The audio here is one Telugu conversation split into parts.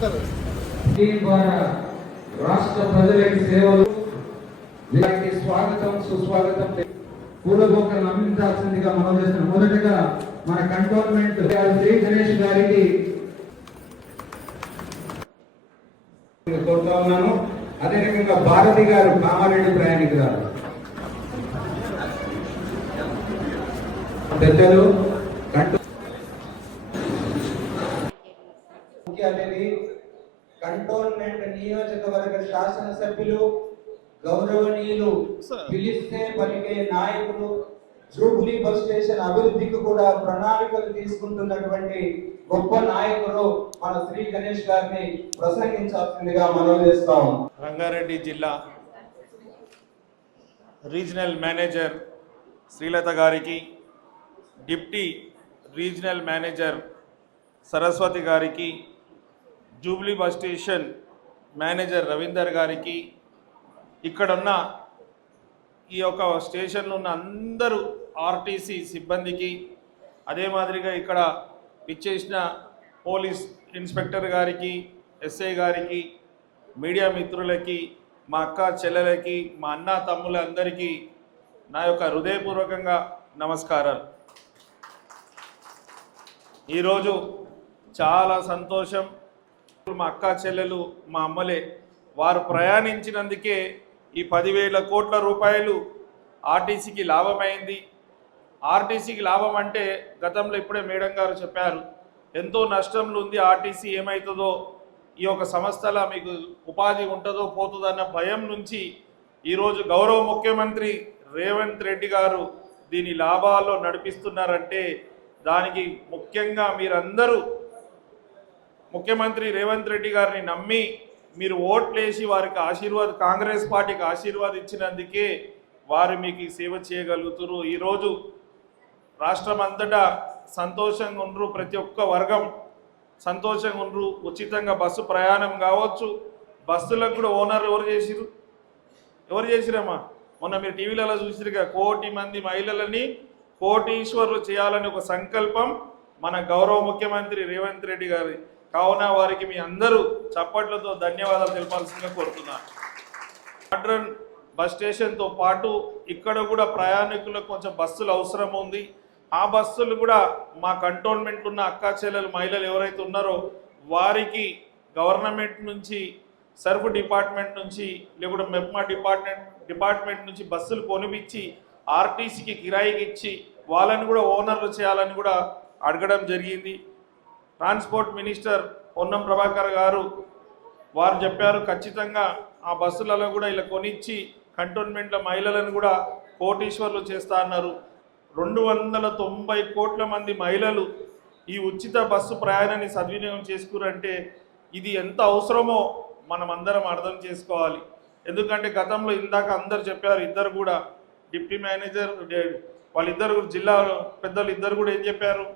ద్వారా రాష్ట్ర ప్రజలకి సేవలు స్వాగతం సుస్వాగతం పూలబోకలను అందించాల్సిందిగా మనం చేసిన మొదటగా మన కంటోన్మెంట్ శ్రీ గణేష్ గారికి కోరుతా ఉన్నాను. అదేవిధంగా భారతి గారు కామారెడ్డి ప్రయాణికురాలు పెద్దలు ముఖ్య అతిథి కంటోన్మెంట్ నియోజకవర్గ శాసనసభ్యులు గౌరవనీయులు పిలిస్తే పలికే నాయకులు జూబ్లీ బస్ స్టేషన్ అభివృద్ధికి కూడా ప్రణాళికలు తీసుకుంటున్నటువంటి గొప్ప నాయకులు మన శ్రీ గణేష్ గారిని ప్రసంగించాల్సిందిగా మనం చేస్తాం. రంగారెడ్డి జిల్లా రీజనల్ మేనేజర్ శ్రీలత గారికి, డిప్టీ రీజనల్ మేనేజర్ సరస్వతి గారికి, Jubilee bus station manager Ravinder గారికి, ఇక్కడున్న ఈ యొక్క స్టేషన్లో ఉన్న అందరూ ఆర్టీసీ సిబ్బందికి, అదే మాదిరిగా ఇక్కడ ఇచ్చేసిన పోలీస్ ఇన్స్పెక్టర్ గారికి, ఎస్ఐ గారికి, మీడియా మిత్రులకి, మా అక్క చెల్లెలకి, మా అన్న తమ్ములందరికీ నా యొక్క హృదయపూర్వకంగా నమస్కారాలు. ఈరోజు చాలా సంతోషం. మా అక్క చెల్లెలు మా అమ్మలే, వారు ప్రయాణించినందుకే ఈ 10,000 కోట్ల రూపాయలు ఆర్టీసీకి లాభమైంది. ఆర్టీసీకి లాభం అంటే గతంలో ఇప్పుడే మేడం గారు చెప్పారు, ఎంతో నష్టంలో ఉంది ఆర్టీసీ, ఏమవుతుందో ఈ యొక్క సంస్థల మీకు ఉపాధి ఉంటుందో పోతుందో అన్న భయం నుంచి ఈరోజు గౌరవ ముఖ్యమంత్రి రేవంత్ రెడ్డి గారు దీని లాభాల్లో నడిపిస్తున్నారంటే దానికి ముఖ్యంగా మీరందరూ ముఖ్యమంత్రి రేవంత్ రెడ్డి గారిని నమ్మి మీరు ఓట్లేసి వారికి కాంగ్రెస్ పార్టీకి ఆశీర్వాదం ఇచ్చినందుకే వారు మీకు సేవ చేయగలుగుతారు. ఈరోజు రాష్ట్రం అంతటా సంతోషంగా ఉండరు, ప్రతి ఒక్క వర్గం సంతోషంగా ఉండరు. ఉచితంగా బస్సు ప్రయాణం కావచ్చు, బస్సులకు కూడా ఓనర్ ఎవరు చేసిరమ్మా? మొన్న మీరు టీవీలలో చూసిరుగా, 1 కోటి మంది మహిళలని కోటీశ్వర్లు చేయాలని ఒక సంకల్పం మన గౌరవ ముఖ్యమంత్రి రేవంత్ రెడ్డి గారి. కావున వారికి మీ అందరూ చప్పట్లతో ధన్యవాదాలు తెలపాల్సిందిగా కోరుతున్నాను. మోడ్రన్ బస్ స్టేషన్తో పాటు ఇక్కడ కూడా ప్రయాణికులకు కొంచెం బస్సులు అవసరం ఉంది. ఆ బస్సులు కూడా మా కంటోన్మెంట్లో ఉన్న అక్కా చెల్లెలు మహిళలు ఎవరైతే ఉన్నారో వారికి గవర్నమెంట్ నుంచి, సర్ఫ్ డిపార్ట్మెంట్ నుంచి, లేకుంటే మెప్మా డిపార్ట్మెంట్ నుంచి బస్సులు కొనిపించి ఆర్టీసీకి కిరాయికి ఇచ్చి వాళ్ళని కూడా ఓనర్లు చేయాలని కూడా అడగడం జరిగింది. ట్రాన్స్పోర్ట్ మినిస్టర్ పొన్నం ప్రభాకర్ గారు వారు చెప్పారు, ఖచ్చితంగా ఆ బస్సులలో కూడా ఇలా కొనిచ్చి కంటోన్మెంట్ల మహిళలను కూడా కోటీశ్వర్లు చేస్తా అన్నారు. 290 కోట్ల మంది మహిళలు ఈ ఉచిత బస్సు ప్రయాణాన్ని సద్వినియోగం చేసుకురంటే ఇది ఎంత అవసరమో మనం అందరం అర్థం చేసుకోవాలి. ఎందుకంటే గతంలో ఇందాక అందరు చెప్పారు, ఇద్దరు కూడా డిప్టీ మేనేజర్ వాళ్ళిద్దరు జిల్లా పెద్దలు ఇద్దరు కూడా ఏం చెప్పారు,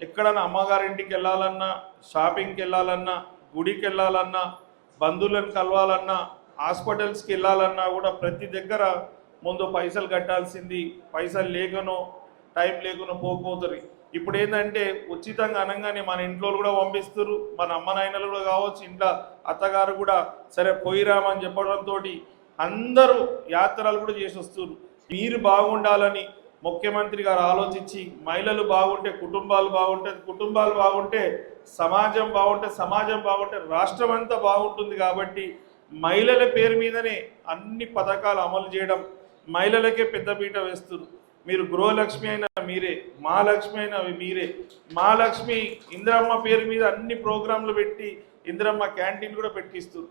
ఎక్కడన్నా అమ్మగారింటికి వెళ్ళాలన్నా, షాపింగ్కి వెళ్ళాలన్నా, గుడికి వెళ్ళాలన్నా, బంధువులను కలవాలన్నా, హాస్పిటల్స్కి వెళ్ళాలన్నా కూడా ప్రతి దగ్గర ముందు పైసలు కట్టాల్సింది. పైసలు లేకనో టైం లేకనో పోకపోతుంది. ఇప్పుడు ఏంటంటే ఉచితంగా అనగానే మన ఇంట్లో కూడా పంపిస్తారు, మన అమ్మ నాయనలు కూడా కావచ్చు, ఇంట్లో అత్తగారు కూడా సరే పోయిరామని చెప్పడంతో అందరూ యాత్రలు కూడా చేసి వస్తారు. మీరు బాగుండాలని ముఖ్యమంత్రి గారు ఆలోచించి మహిళలు బాగుంటే కుటుంబాలు బాగుంటాయి, కుటుంబాలు బాగుంటే సమాజం బాగుంటే, సమాజం బాగుంటే రాష్ట్రం అంతా బాగుంటుంది. కాబట్టి మహిళల పేరు మీదనే అన్ని పథకాలు అమలు చేయడం, మహిళలకే పెద్దపీట వేస్తారు. మీరు గృహలక్ష్మి అయినా మీరే, మహాలక్ష్మి అయినా మీరే. మహాలక్ష్మి ఇందిరమ్మ పేరు మీద అన్ని ప్రోగ్రాంలు పెట్టి ఇందిరమ్మ క్యాంటీన్ కూడా పెట్టిస్తారు.